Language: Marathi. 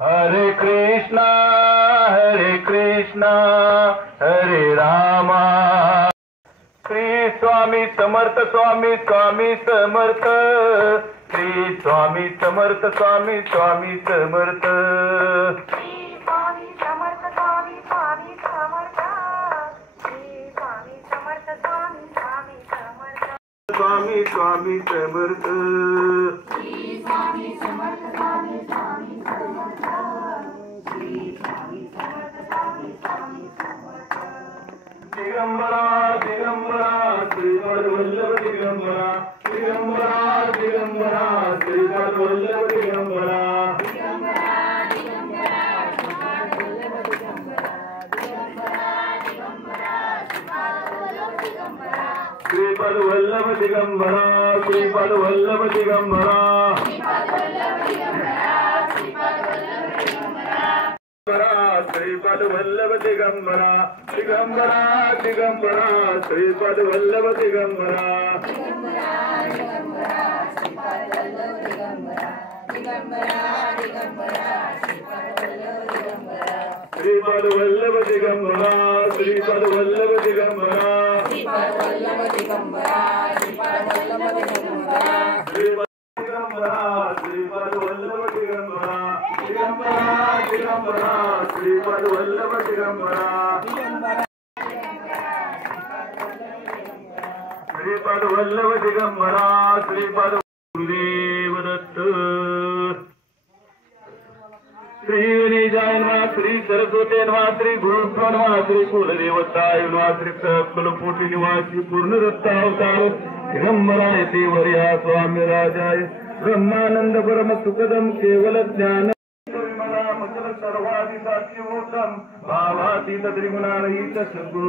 हरे कृष्णा हरे रामा। श्री स्वामी समर्थ स्वामी स्वामी समर्थ। श्री स्वामी समर्थ स्वामी स्वामी समर्थ। श्री स्वामी समर्थ स्वामी स्वामी समर्थ। श्री स्वामी समर्थ स्वामी स्वामी समर्थ। स्वामी स्वामी समर्थ। श्री स्वामी समर्थ स्वामी स्वामी समर्थ। श्री स्वामी समर्थ स्वामी स्वामी समर्थ। दिगंबरा दिगंबरा श्रीपाद वल्लभ दिगंबरा। दिगंबरा दिगंबरा श्रीपाद वल्लभ दिगंबरा। दिगंबरा दिगंबरा श्रीपाद वल्लभ दिगंबरा। दिगंबरा दिगंबरा श्रीपाद वल्लभ दिगंबरा। श्रीपाद वल्लभ दिगंबरा। श्रीपाद वल्लभ दिगंबरा। श्रीपाद वल्लभ दिगंबरा। श्रीपाद वल्लभ दिगंबरा। श्रीपाद वल्लभ दिगंबरा। दिगंबरा दिगंबरा श्रीपाद वल्लभ दिगंबरा। दिगंबरा दिगंबरा श्रीपाद वल्लभ दिगंबरा। दिगंबरा दिगंबरा श्रीपाद वल्लभ दिगंबरा। श्रीपाद वल्लभ दिगंबरा। श्रीपाद वल्लभ दिगंबरा। श्रीपाद वल्लभ दिगंबरा। श्रीपाद वल्लभ दिगंबरा। श्रीपाद वल्लभ दिगंबरा। दिगंबरा दिगंबरा श्रीपाद वल्लभ दिगंबरा। श्रीपाद वल्लभ दिगंबरा। श्रीपाद गुरुदेव दत्त। श्री गणेशाय नमः। श्री सरस्वती नमः। श्री गुरुभ्यो नमः। श्री कुलदेवताय नमः। श्री कुलकोटी निवासी पूर्ण दत्तावतार दिगंबराय देवर्या स्वामी राजाय ब्रह्मानंद परम सुखदम केवल ज्ञान सर्वाधिसाक्षिभूतम भावातीत त्रिगुणारहित सद्गुरु